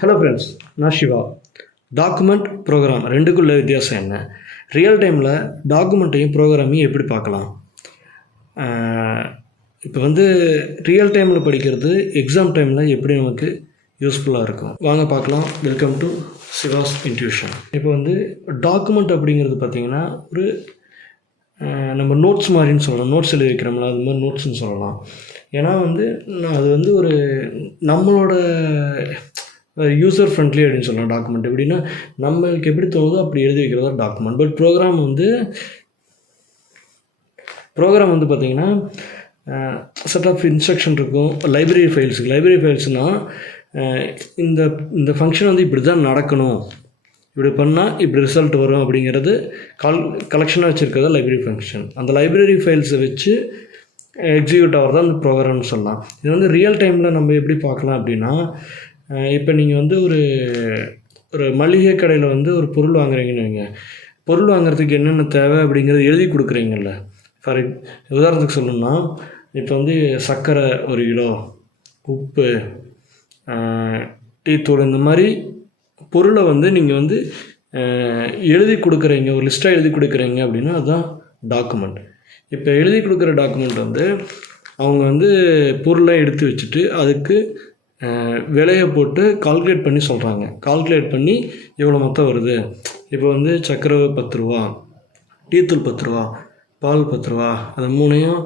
Hello friends, நான் Siva. Document program ரெண்டுக்குள்ள வித்தியாசம் என்ன? ரியல் டைமில் டாக்குமெண்ட்டையும் ப்ரோக்ராமையும் எப்படி பார்க்கலாம்? இப்போ ரியல் டைமில் படிக்கிறது எக்ஸாம் டைமில் எப்படி நமக்கு யூஸ்ஃபுல்லாக இருக்கும் வாங்க பார்க்கலாம். Welcome to Siva's intuition. இப்போ டாக்குமெண்ட் அப்படிங்கிறது பார்த்திங்கன்னா ஒரு நம்ம நோட்ஸ் மாதிரின்னு சொல்லலாம். நோட்ஸ் எழுதி வைக்கிறோம்ல, அது மாதிரி நோட்ஸ்ன்னு சொல்லலாம். ஏன்னா அது ஒரு நம்மளோட யூசர் ஃப்ரெண்ட்லி அப்படின்னு சொல்லலாம். டாக்குமெண்ட் எப்படின்னா நம்மளுக்கு எப்படி தோணுதோ அப்படி எழுதி வைக்கிறதா டாக்குமெண்ட். பட் ப்ரோக்ராம் பார்த்திங்கன்னா செட் ஆஃப் இன்ஸ்ட்ரக்ஷன் இருக்கும். லைப்ரரி ஃபைல்ஸ்னால் இந்த ஃபங்க்ஷன் இப்படி தான் நடக்கணும், இப்படி பண்ணால் இப்படி ரிசல்ட் வரும் அப்படிங்கிறது கலெக்ஷனாக வச்சுருக்கிறதா லைப்ரரி ஃபங்க்ஷன். அந்த லைப்ரரி ஃபைல்ஸை வச்சு எக்ஸிக்யூட் ஆகிறது அந்த ப்ரோக்ராம்னு சொல்லலாம். இது ரியல் டைமில் நம்ம எப்படி பார்க்கலாம் அப்படின்னா, இப்போ நீங்கள் ஒரு மளிகை கடையில் ஒரு பொருள் வாங்குறீங்கன்னு வைங்க. பொருள் வாங்குறதுக்கு என்னென்ன தேவை அப்படிங்கிறது எழுதி கொடுக்குறீங்கல்ல. உதாரணத்துக்கு சொல்லணும்னா, இப்போ சர்க்கரை 1 கிலோ, உப்பு, டீத்தூள், இந்த மாதிரி பொருளை நீங்கள் எழுதி கொடுக்குறீங்க, ஒரு லிஸ்ட்டாக எழுதி கொடுக்குறீங்க அப்படின்னா அதுதான் டாக்குமெண்ட். இப்போ எழுதி கொடுக்குற டாக்குமெண்ட் அவங்க பொருளை எடுத்து வச்சுட்டு அதுக்கு விலையை போட்டு கால்குலேட் பண்ணி சொல்கிறாங்க. கால்குலேட் பண்ணி இவ்வளோ மொத்தம் வருது. இப்போ சர்க்கரை 10 ரூபா, டீத்தூள் 10 ரூபா, பால் 10 ரூபா, அது மூணையும்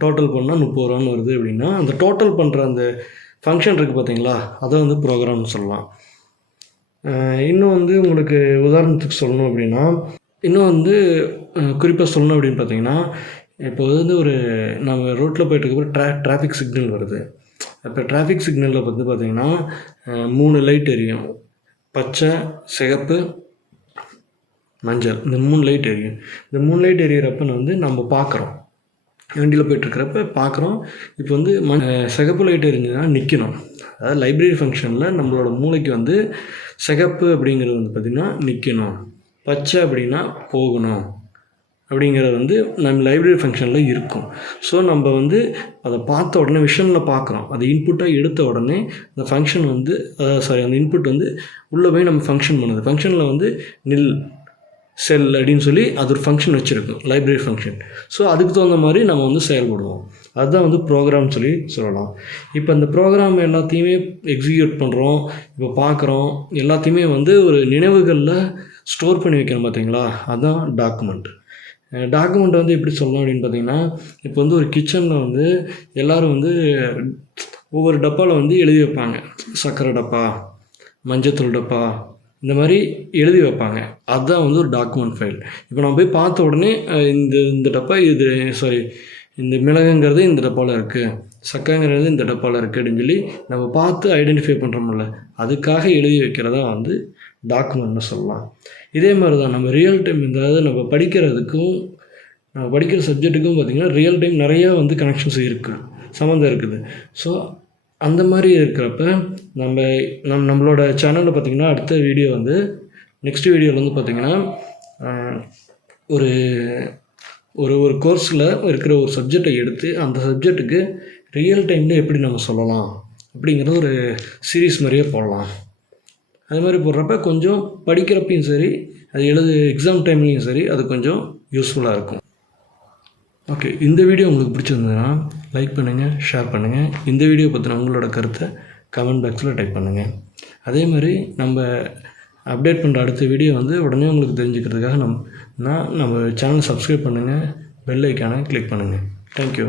டோட்டல் பண்ணால் 30 ரூபான்னு வருது அப்படின்னா அந்த டோட்டல் பண்ணுற அந்த ஃபங்க்ஷன் இருக்குது பார்த்தீங்களா, அதை ப்ரோக்ராம்னு சொல்லலாம். இன்னும் உங்களுக்கு உதாரணத்துக்கு சொல்லணும் அப்படின்னா, இன்னும் குறிப்பாக சொல்லணும் அப்படின்னு பார்த்தீங்கன்னா, இப்போ ஒரு நம்ம ரோட்டில் போய்ட்டுருக்கப்போ டிராஃபிக் சிக்னல் வருது. இப்போ டிராஃபிக் சிக்னலில் பார்த்திங்கன்னா 3 லைட் எரியும். பச்சை, சிகப்பு, மஞ்சள், இந்த 3 லைட் எரியும். இந்த 3 லைட் எரியிறப்ப நம்ம பார்க்குறோம், வண்டியில் போய்ட்டுருக்கிறப்ப பார்க்குறோம். இப்போ சிகப்பு லைட் எரிஞ்சுன்னா நிற்கணும். அதாவது லைப்ரரி ஃபங்க்ஷனில் நம்மளோட மூளைக்கு சிகப்பு அப்படிங்கிறது பார்த்திங்கன்னா நிற்கணும், பச்சை அப்படின்னா போகணும் அப்படிங்கிறது நம்ம லைப்ரரி ஃபங்க்ஷனில் இருக்கும். ஸோ நம்ம அதை பார்த்த உடனே விஷனில் பார்க்குறோம். அதை இன்புட்டாக எடுத்த உடனே அந்த ஃபங்க்ஷன் அந்த இன்புட் உள்ளே போய் நம்ம ஃபங்க்ஷன் பண்ணுது. ஃபங்க்ஷனில் நில் செல் அப்படின்னு சொல்லி அது ஒரு ஃபங்க்ஷன் வச்சுருக்கும், லைப்ரரி ஃபங்க்ஷன். ஸோ அதுக்கு தகுந்த மாதிரி நம்ம செயல்படுவோம். அதுதான் ப்ரோக்ராம் சொல்லலாம். இப்போ அந்த ப்ரோக்ராம் எல்லாத்தையுமே எக்ஸிக்யூட் பண்ணுறோம், இப்போ பார்க்குறோம், எல்லாத்தையுமே ஒரு நினைவுகளில் ஸ்டோர் பண்ணி வைக்கணும் பார்த்தீங்களா, அதுதான் டாக்குமெண்ட். டாக்குமெண்ட் எப்படி சொல்லலாம் அப்படின்னு பார்த்தீங்கன்னா, இப்போ ஒரு கிச்சனில் எல்லோரும் ஒவ்வொரு டப்பாவில் எழுதி வைப்பாங்க. சர்க்கரை டப்பா, மஞ்சத்தூள் டப்பா, இந்த மாதிரி எழுதி வைப்பாங்க. அதுதான் ஒரு டாக்குமெண்ட் ஃபைல். இப்போ நம்ம போய் பார்த்த உடனே இந்த டப்பா இந்த மிளகுங்கிறது இந்த டப்பாவில் இருக்குது, சர்க்கரைங்கிறது இந்த டப்பாவில் இருக்குது அப்படின்னு சொல்லி நம்ம பார்த்து ஐடென்டிஃபை பண்ணுறோம்ல, அதுக்காக எழுதி வைக்கிறதா டாக்குமெண்ட்னு சொல்லலாம். இதே மாதிரி தான் நம்ம ரியல் டைம், நம்ம படிக்கிறதுக்கும் நம்ம படிக்கிற சப்ஜெக்ட்டுக்கும் பார்த்திங்கன்னா ரியல் டைம் நிறையா கனெக்ஷன்ஸ் இருக்குது, சம்மந்தம் இருக்குது. ஸோ அந்த மாதிரி இருக்கிறப்ப நம்மளோட சேனலில் பார்த்திங்கன்னா அடுத்த வீடியோ நெக்ஸ்ட் வீடியோவில் பார்த்திங்கன்னா ஒரு ஒரு கோர்ஸில் இருக்கிற ஒரு சப்ஜெக்டை எடுத்து அந்த சப்ஜெக்ட்டுக்கு ரியல் டைமில் எப்படி நம்ம சொல்லலாம் அப்படிங்கிறது ஒரு சீரீஸ் மாதிரியே போடலாம். அது மாதிரி போடுறப்ப கொஞ்சம் படிக்கிறப்பையும் சரி, அது எக்ஸாம் டைம்லேயும் சரி, அது கொஞ்சம் யூஸ்ஃபுல்லாக இருக்கும். ஓகே, இந்த வீடியோ உங்களுக்கு பிடிச்சிருந்ததுன்னா லைக் பண்ணுங்கள், ஷேர் பண்ணுங்கள். இந்த வீடியோ பற்றின உங்களோட கருத்தை கமெண்ட் பாக்ஸில் டைப் பண்ணுங்கள். அதே மாதிரி நம்ம அப்டேட் பண்ணுற அடுத்த வீடியோ உடனே உங்களுக்கு தெரிஞ்சுக்கிறதுக்காக நம்ம சேனலை சப்ஸ்கிரைப் பண்ணுங்கள், பெல் ஐக்கானை கிளிக் பண்ணுங்கள். தேங்க்யூ.